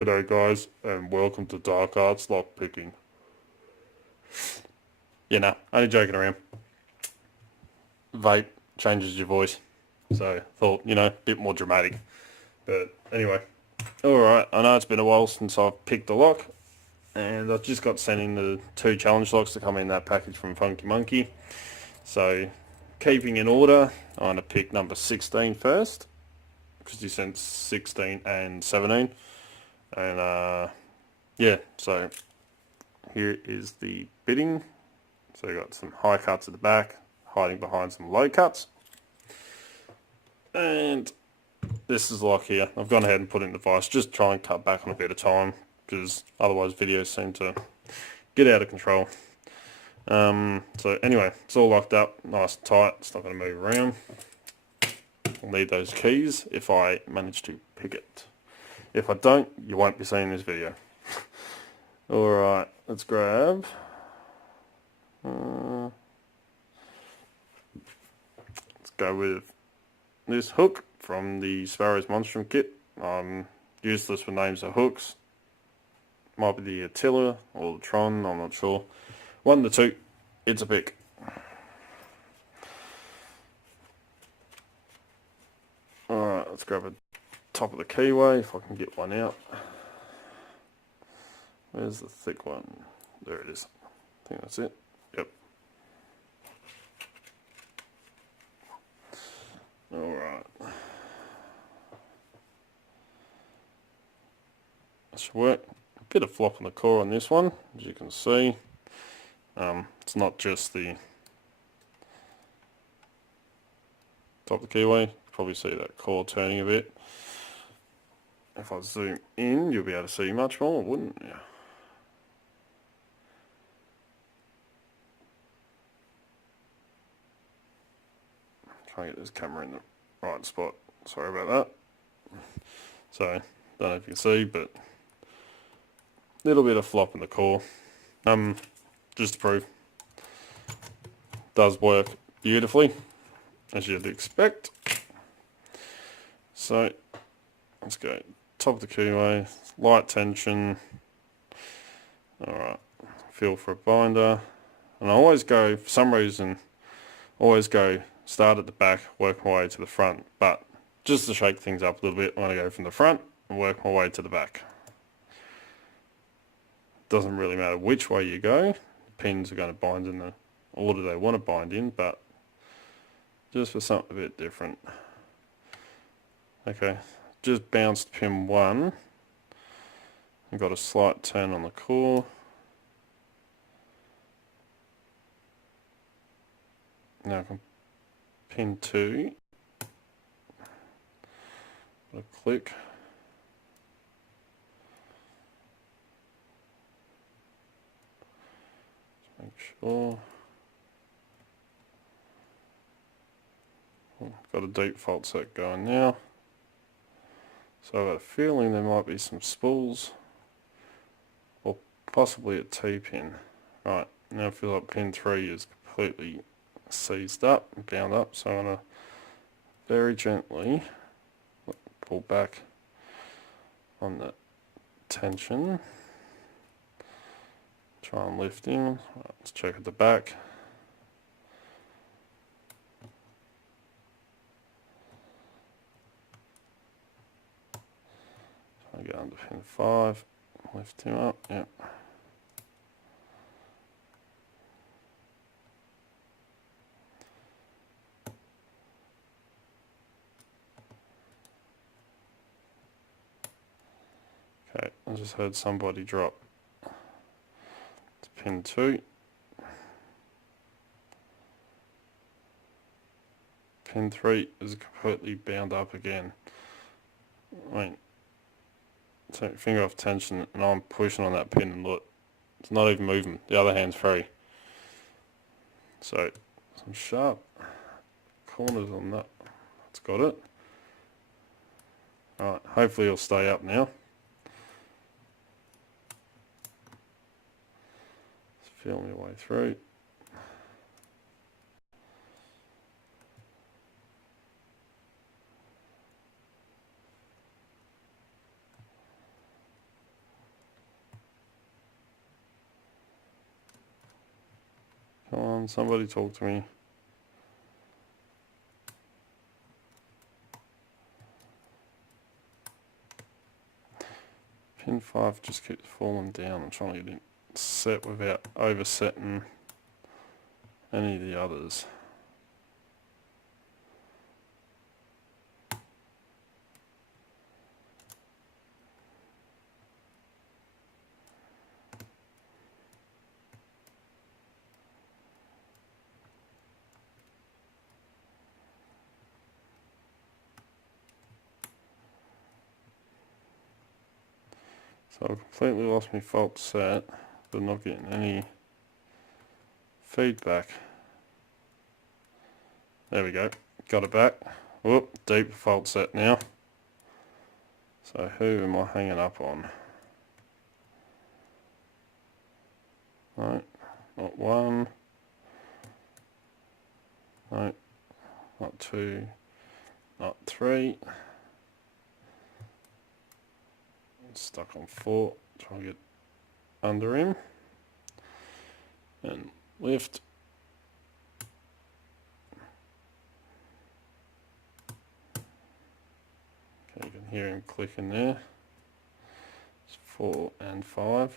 G'day guys, and welcome to Dark Arts Lockpicking. Only joking around. Vape changes your voice, so thought, a bit more dramatic. But anyway, alright, I know it's been a while since I've picked a lock, and I've just got sent in the 2 challenge locks to come in that package from FunKey MonKey. So, keeping in order, I'm going to pick number 16 first, because you sent 16 and 17. And so here is the bitting. So you got some high cuts at the back, hiding behind some low cuts. And this is like here. I've gone ahead and put in the vise, just try and cut back on a bit of time, because otherwise videos seem to get out of control. So anyway, it's all locked up, nice and tight. It's not going to move around. I'll need those keys if I manage to pick it. If I don't, you won't be seeing this video. Alright, let's grab... let's go with this hook from the Sparrow's Monstrum kit. I'm useless with names of hooks. Might be the Attila or the Tron, I'm not sure. One of the two, it's a pick. Alright, let's grab a top of the keyway if I can get one out. Where's the thick one? There it is. I think that's it. Yep. Alright. That should work. A bit of flop on the core on this one, as you can see. It's not just the top of the keyway. You can probably see that core turning a bit. If I zoom in, you'll be able to see much more, wouldn't you? Try and get this camera in the right spot. Sorry about that. So, don't know if you can see, but a little bit of flop in the core. Just to prove, does work beautifully, as you'd expect. So, let's go top of the keyway, light tension. Alright, feel for a binder. And I always go, for some reason, start at the back, work my way to the front. But just to shake things up a little bit, I'm going to go from the front and work my way to the back. Doesn't really matter which way you go. The pins are going to bind in the order they want to bind in, but just for something a bit different. Okay, just bounced pin 1. I've got a slight turn on the core. Now I can pin 2. A click. Just make sure. Got a deep fault set going now. So I've got a feeling there might be some spools, or possibly a T-pin. Right, now I feel like pin 3 is completely seized up and bound up, so I'm going to very gently pull back on that tension. Try and lift in. Right, let's check at the back. I go under pin 5, lift him up, yep. Okay, I just heard somebody drop. It's pin 2. Pin 3 is completely bound up again. I mean, take finger off tension and I'm pushing on that pin and look, it's not even moving. The other hand's free. So, some sharp corners on that. That's got it. Alright, hopefully it'll stay up now. Just feel my way through. Come on, somebody talk to me. Pin 5 just keeps falling down. I'm trying to get it set without oversetting any of the others. So I've completely lost my fault set, but not getting any feedback. There we go, got it back. Whoop, deep fault set now. So who am I hanging up on? No, not 1. No, not 2, not 3. Stuck on 4, try and get under him and lift. Okay, you can hear him clicking there. It's 4 and 5.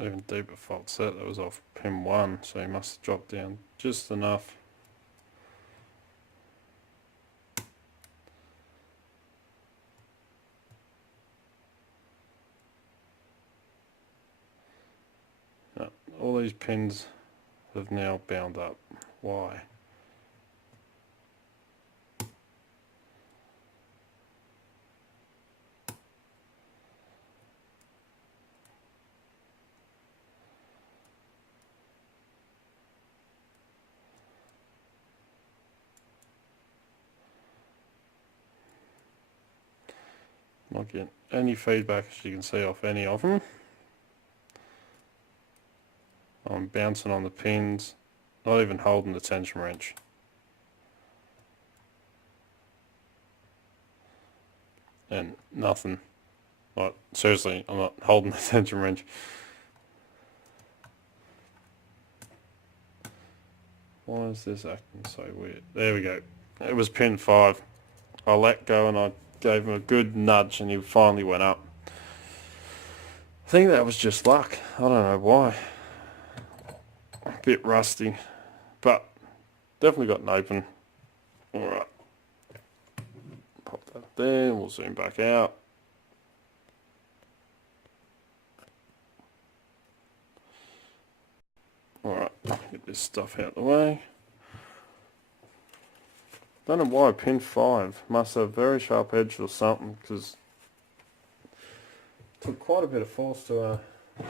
Even deeper fault set, that was off pin 1, so he must have dropped down just enough. Now, all these pins have now bound up. Why? Not getting any feedback, as you can see, off any of them. I'm bouncing on the pins, not even holding the tension wrench. And nothing. Like, seriously, I'm not holding the tension wrench. Why is this acting so weird? There we go. It was pin 5. I let go and I gave him a good nudge and he finally went up. I think that was just luck. I don't know why. A bit rusty, but definitely got an open. Alright. Pop that there and we'll zoom back out. Alright, get this stuff out of the way. Don't know why pin 5 must have very sharp edge or something, because it took quite a bit of force to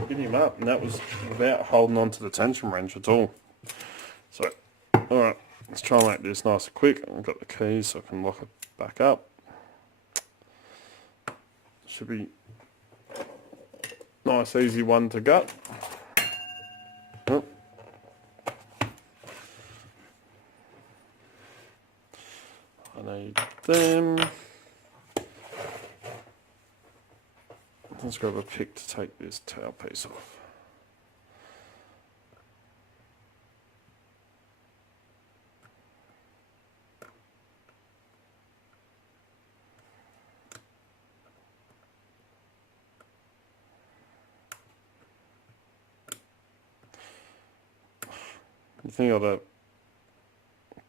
get him up, and that was without holding on to the tension wrench at all. So, alright, let's try and make this nice and quick. I've got the keys so I can lock it back up. Should be nice easy one to gut. Oh. I need them. Let's grab a pick to take this tail piece off. You think I ought to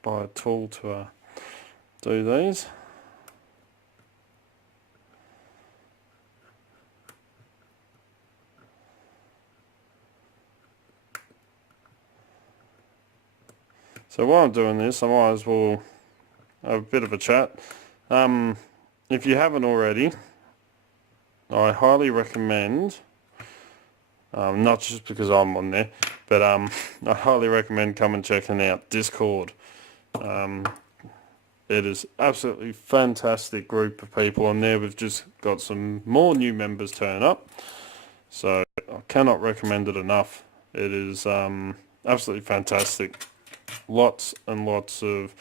buy a tool to do these. So while I'm doing this, I might as well have a bit of a chat. If you haven't already, I highly recommend, not just because I'm on there, but I highly recommend coming and checking out Discord. It is absolutely fantastic group of people on there. We've just got some more new members turn up, so I cannot recommend it enough. It is absolutely fantastic. lots and lots of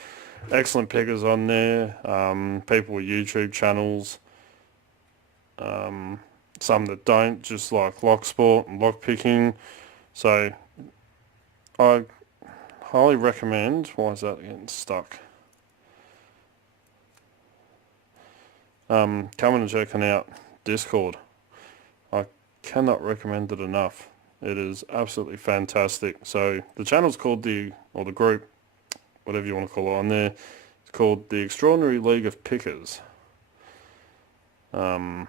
excellent pickers on there. People with YouTube channels. Some that don't, just like locksport and lock picking. So I highly recommend. Why is that getting stuck? Coming and checking out Discord. I cannot recommend it enough. It is absolutely fantastic. So the channel's called the group, whatever you want to call it on there, it's called the Extraordinary League of Pickers. And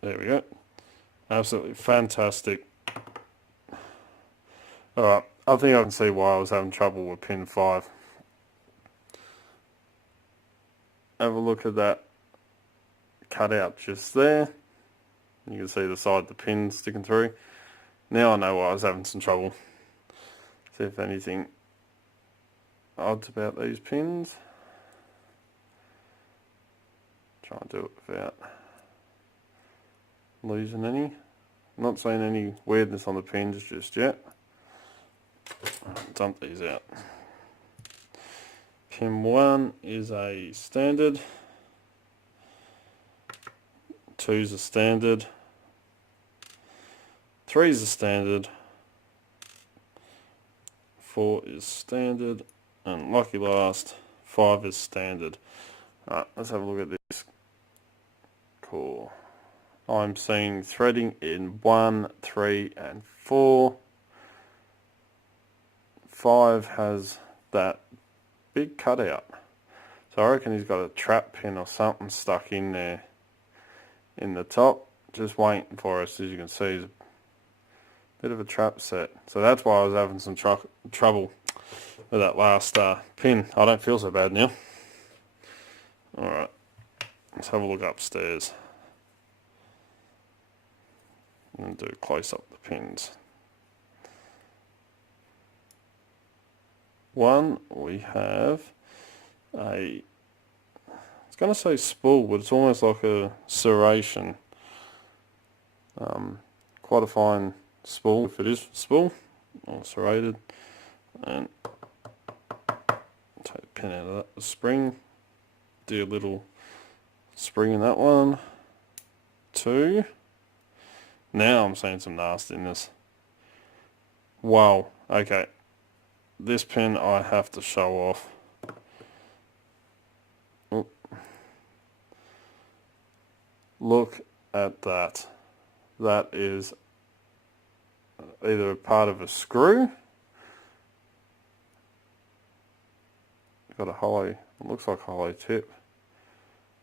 there we go. Absolutely fantastic. Alright, I think I can see why I was having trouble with pin 5. Have a look at that cutout just there. You can see the side of the pin sticking through. Now I know why I was having some trouble. See if anything odds about these pins. Try and do it without losing any. Not seeing any weirdness on the pins just yet. Dump these out. Pin 1 is a standard. 2 is a standard. 3 is a standard. 4 is standard. And lucky last, 5 is standard. Alright, let's have a look at this core. I'm seeing threading in 1, 3 and 4. 5 has that big cutout. So I reckon he's got a trap pin or something stuck in there in the top. Just waiting for us. As you can see, it's a bit of a trap set. So that's why I was having some trouble with that last pin. I don't feel so bad now. Alright, let's have a look upstairs and do close up the pins. 1, we have a, I was going to say spool, but it's almost like a serration. Quite a fine spool, if it is spool, or serrated. And take the pin out of that, the spring. Do a little spring in that one. 2. Now I'm seeing some nastiness. Wow, okay. This pin I have to show off. Oh. Look at that. That is either a part of a screw. Got a hollow, it looks like a hollow tip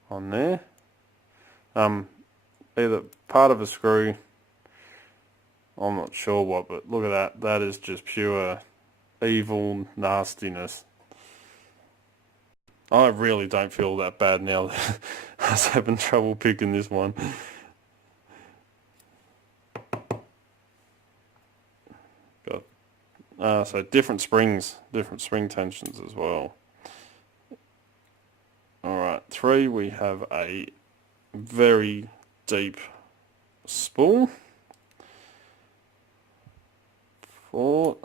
on there. Either part of a screw, I'm not sure what, but look at that. That is just pure evil nastiness. I really don't feel that bad now that I was having trouble picking this one. So different springs, different spring tensions as well. Alright, 3, we have a very deep spool. 4,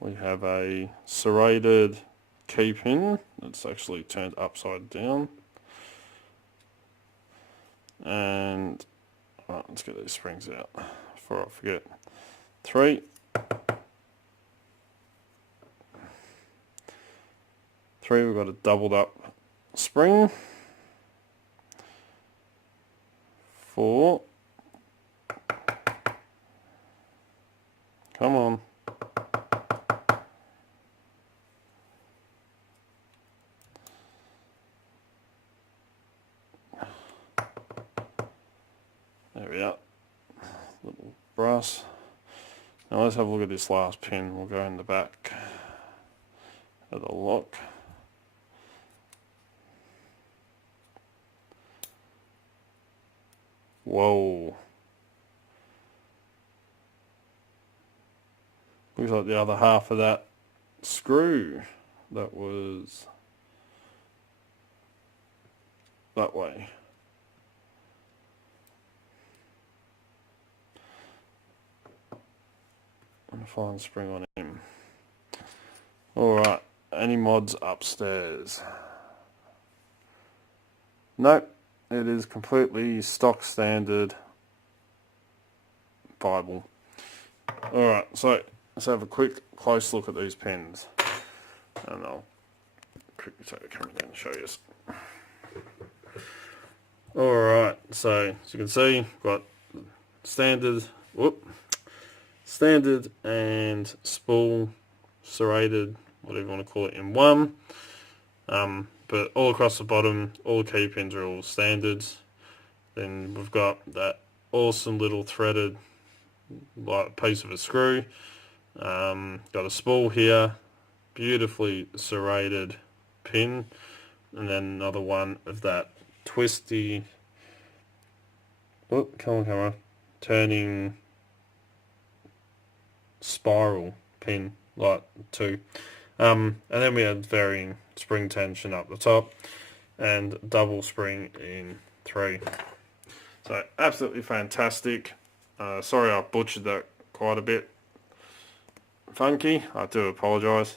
we have a serrated key pin that's actually turned upside down. And alright, let's get these springs out before I forget. 3, we've got a doubled up spring. 4, come on. There we are. Little brass. Now let's have a look at this last pin. We'll go in the back of the lock. Whoa. Looks like the other half of that screw that was that way. a fine spring on him. Alright, any mods upstairs? Nope, it is completely stock standard Bible. Alright, so let's have a quick close look at these pins. And I'll quickly take the camera down and show you this. Alright, so as you can see, got standard and spool serrated, whatever you want to call it, in one. But all across the bottom, all the key pins are all standards. Then we've got that awesome little threaded like piece of a screw. Got a spool here, beautifully serrated pin, and then another one of that twisty, come on camera, turning spiral pin, like 2. And then we had varying spring tension up the top and double spring in 3. So absolutely fantastic. Sorry I butchered that quite a bit, FunKey, I do apologise.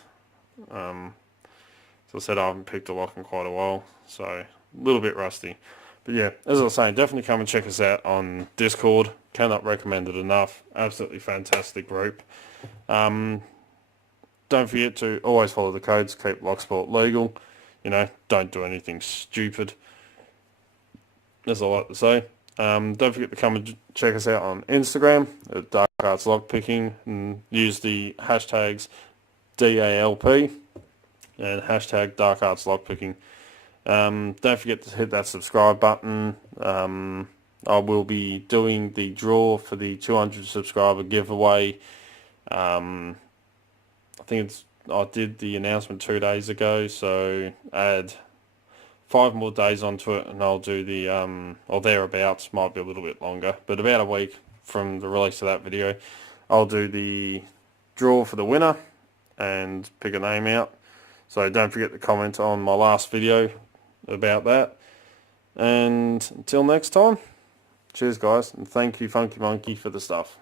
As I said, I haven't picked a lock in quite a while, so a little bit rusty. But yeah, as I was saying, definitely come and check us out on Discord. Cannot recommend it enough. Absolutely fantastic group. Don't forget to always follow the codes, keep locksport legal. You know, don't do anything stupid, as I like to say. Don't forget to come and check us out on Instagram at Dark Arts Lockpicking and use the hashtags DALP and hashtag Dark Arts Lockpicking. Don't forget to hit that subscribe button. I will be doing the draw for the 200 subscriber giveaway. I think I did the announcement 2 days ago, so add 5 more days onto it and I'll do the, or thereabouts, might be a little bit longer, but about a week from the release of that video, I'll do the draw for the winner and pick a name out. So don't forget to comment on my last video about that. And until next time, cheers guys, and thank you FunKey MonKey for the stuff.